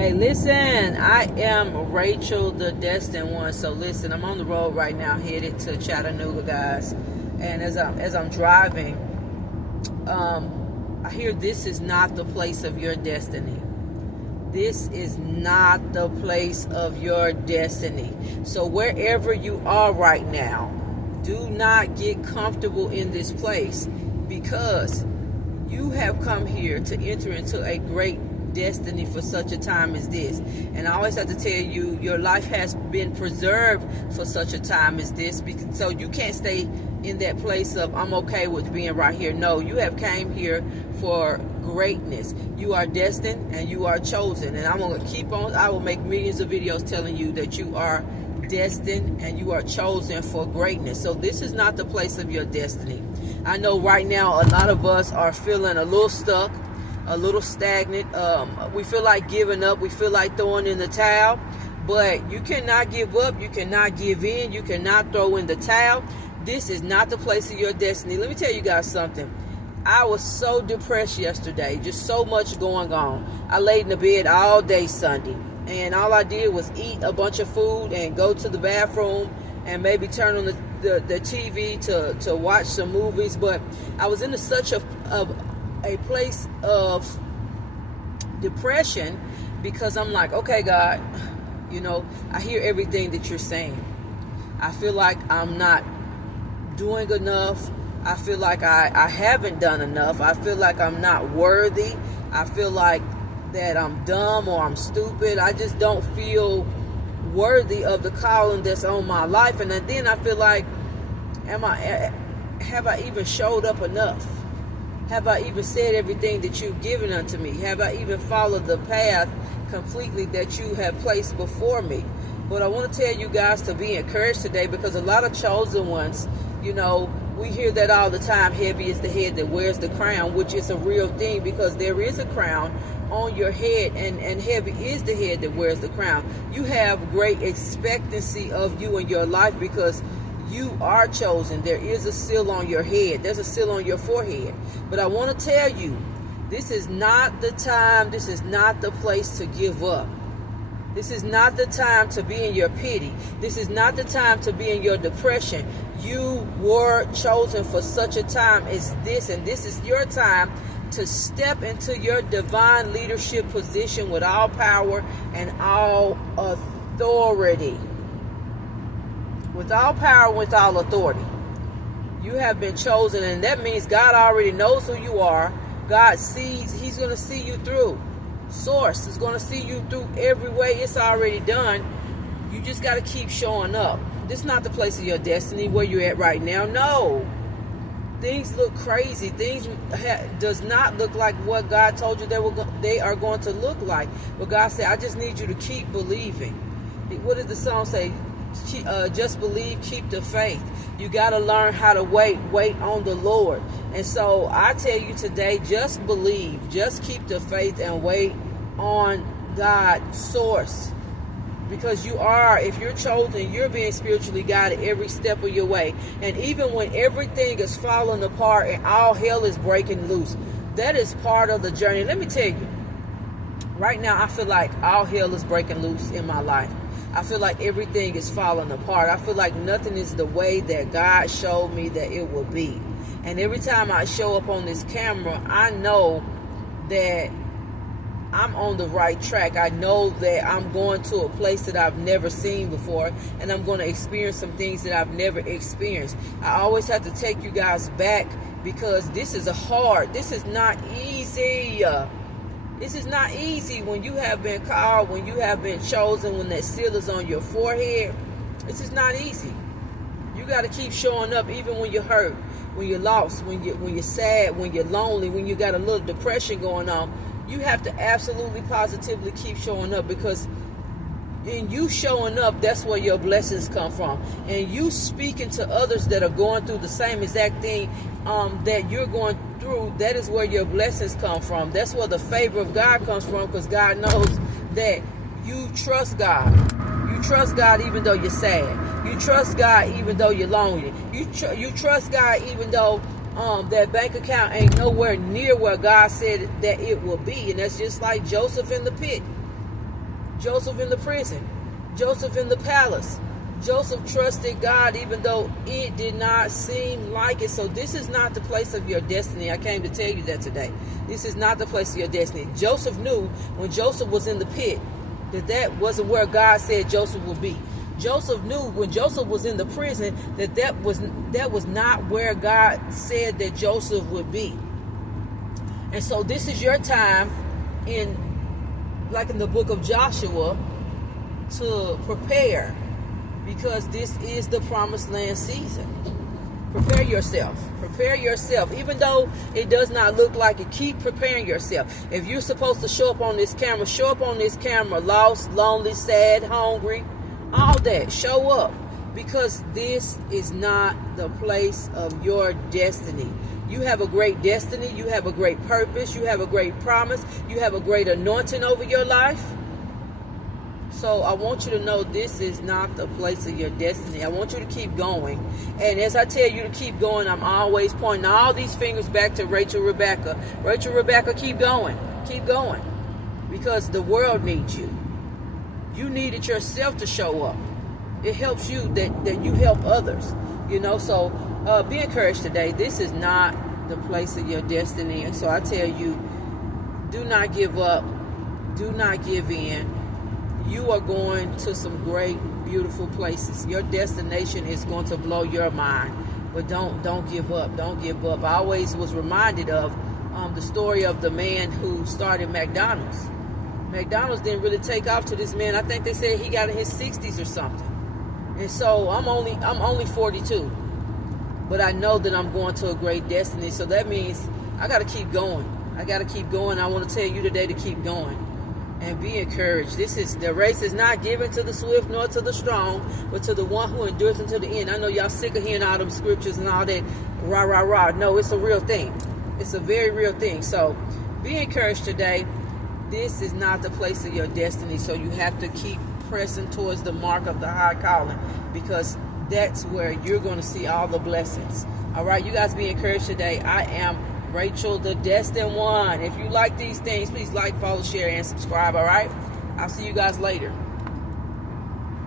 Hey, listen, I am Rachel, the Destined One. So listen, I'm on the road right now, headed to Chattanooga, guys. And as I'm driving, I hear this is not the place of your destiny. This is not the place of your destiny. So wherever you are right now, do not get comfortable in this place, because you have come here to enter into a great destiny for such a time as this. And I always have to tell you, your life has been preserved for such a time as this, because so you can't stay in that place of I'm okay with being right here. No, you have came here for greatness. You are destined and you are chosen, and I'm going to keep on. I will make millions of videos telling you that you are destined and you are chosen for greatness. So this is not the place of your destiny. I know right now a lot of us are feeling a little stuck, a little stagnant. We feel like giving up. We feel like throwing in the towel. But you cannot give up. You cannot give in. You cannot throw in the towel. This is not the place of your destiny. Let me tell you guys something. I was so depressed yesterday. Just so much going on. I laid in the bed all day Sunday. And all I did was eat a bunch of food and go to the bathroom and maybe turn on the TV to watch some movies. But I was in such a place of depression, because I'm like, okay, God, I hear everything that you're saying. I feel like I'm not doing enough. I feel like I haven't done enough. I feel like I'm not worthy. I feel like that I'm dumb or I'm stupid. I just don't feel worthy of the calling that's on my life. And then I feel like, have I even showed up enough? Have I even said everything that you've given unto me? Have I even followed the path completely that you have placed before me? But I want to tell you guys to be encouraged today, because a lot of chosen ones, we hear that all the time. Heavy is the head that wears the crown, which is a real thing, because there is a crown on your head, and heavy is the head that wears the crown. You have great expectancy of you and your life, because you are chosen. There is a seal on your head. There's a seal on your forehead. But I want to tell you, this is not the time. This is not the place to give up. This is not the time to be in your pity. This is not the time to be in your depression. You were chosen for such a time as this, and this is your time to step into your divine leadership position with all power and all authority. With all power, with all authority. You have been chosen, and that means God already knows who you are. God sees. He's going to see you through. Source is going to see you through every way. It's already done. You just got to keep showing up. This is not the place of your destiny where you're at right now. No. Things look crazy. Things does not look like what God told you they are going to look like. But God said, I just need you to keep believing. What does the song say? Just believe, keep the faith. You got to learn how to wait on the Lord. And so I tell you today, just believe, just keep the faith and wait on God's source. Because if you're chosen, you're being spiritually guided every step of your way. And even when everything is falling apart and all hell is breaking loose, that is part of the journey. Let me tell you, right now I feel like all hell is breaking loose in my life. I feel like everything is falling apart. I feel like nothing is the way that God showed me that it will be. And every time I show up on this camera, I know that I'm on the right track. I know that I'm going to a place that I've never seen before, and I'm going to experience some things that I've never experienced. I always have to take you guys back, because this is this is not easy. This is not easy when you have been called, when you have been chosen, when that seal is on your forehead. This is not easy. You got to keep showing up even when you're hurt, when you're lost, when you're sad, when you're lonely, when you got a little depression going on. You have to absolutely positively keep showing up, because in you showing up, that's where your blessings come from. And you speaking to others that are going through the same exact thing that you're going through, that is where your blessings come from. That's where the favor of God comes from, because God knows that you trust God. You trust God even though you're sad. You trust God even though you're lonely. You trust God even though that bank account ain't nowhere near where God said that it will be. And that's just like Joseph in the pit. Joseph in the prison, Joseph in the palace. Joseph trusted God even though it did not seem like it. So this is not the place of your destiny. I came to tell you that today. This is not the place of your destiny. Joseph knew when Joseph was in the pit that wasn't where God said Joseph would be. Joseph knew when Joseph was in the prison that was not where God said that Joseph would be. And so this is your time like in the book of Joshua, to prepare, because this is the promised land season. Prepare yourself. Prepare yourself. Even though it does not look like it, keep preparing yourself. If you're supposed to show up on this camera, show up on this camera. Lost, lonely, sad, hungry, all that. Show up. Because this is not the place of your destiny. You have a great destiny. You have a great purpose. You have a great promise. You have a great anointing over your life. So I want you to know this is not the place of your destiny. I want you to keep going. And as I tell you to keep going, I'm always pointing all these fingers back to Rachel Rebecca. Rachel Rebecca, keep going. Keep going. Because the world needs you. You need it yourself to show up. It helps you that you help others. So be encouraged today. This is not the place of your destiny. And so I tell you, do not give up. Do not give in. You are going to some great, beautiful places. Your destination is going to blow your mind. But don't give up. Don't give up. I always was reminded of the story of the man who started McDonald's. McDonald's didn't really take off to this man. I think they said he got in his 60s or something. And so I'm only 42. But I know that I'm going to a great destiny. So that means I got to keep going. I got to keep going. I want to tell you today to keep going. And be encouraged. The race is not given to the swift nor to the strong, but to the one who endures until the end. I know y'all sick of hearing all them scriptures and all that rah, rah, rah. No, it's a real thing. It's a very real thing. So be encouraged today. This is not the place of your destiny. So you have to keep pressing towards the mark of the high calling, because that's where you're going to see all the blessings. All right, you guys be encouraged today. I am Rachel, the Destined One. If you like these things, please like, follow, share, and subscribe, all right? I'll see you guys later.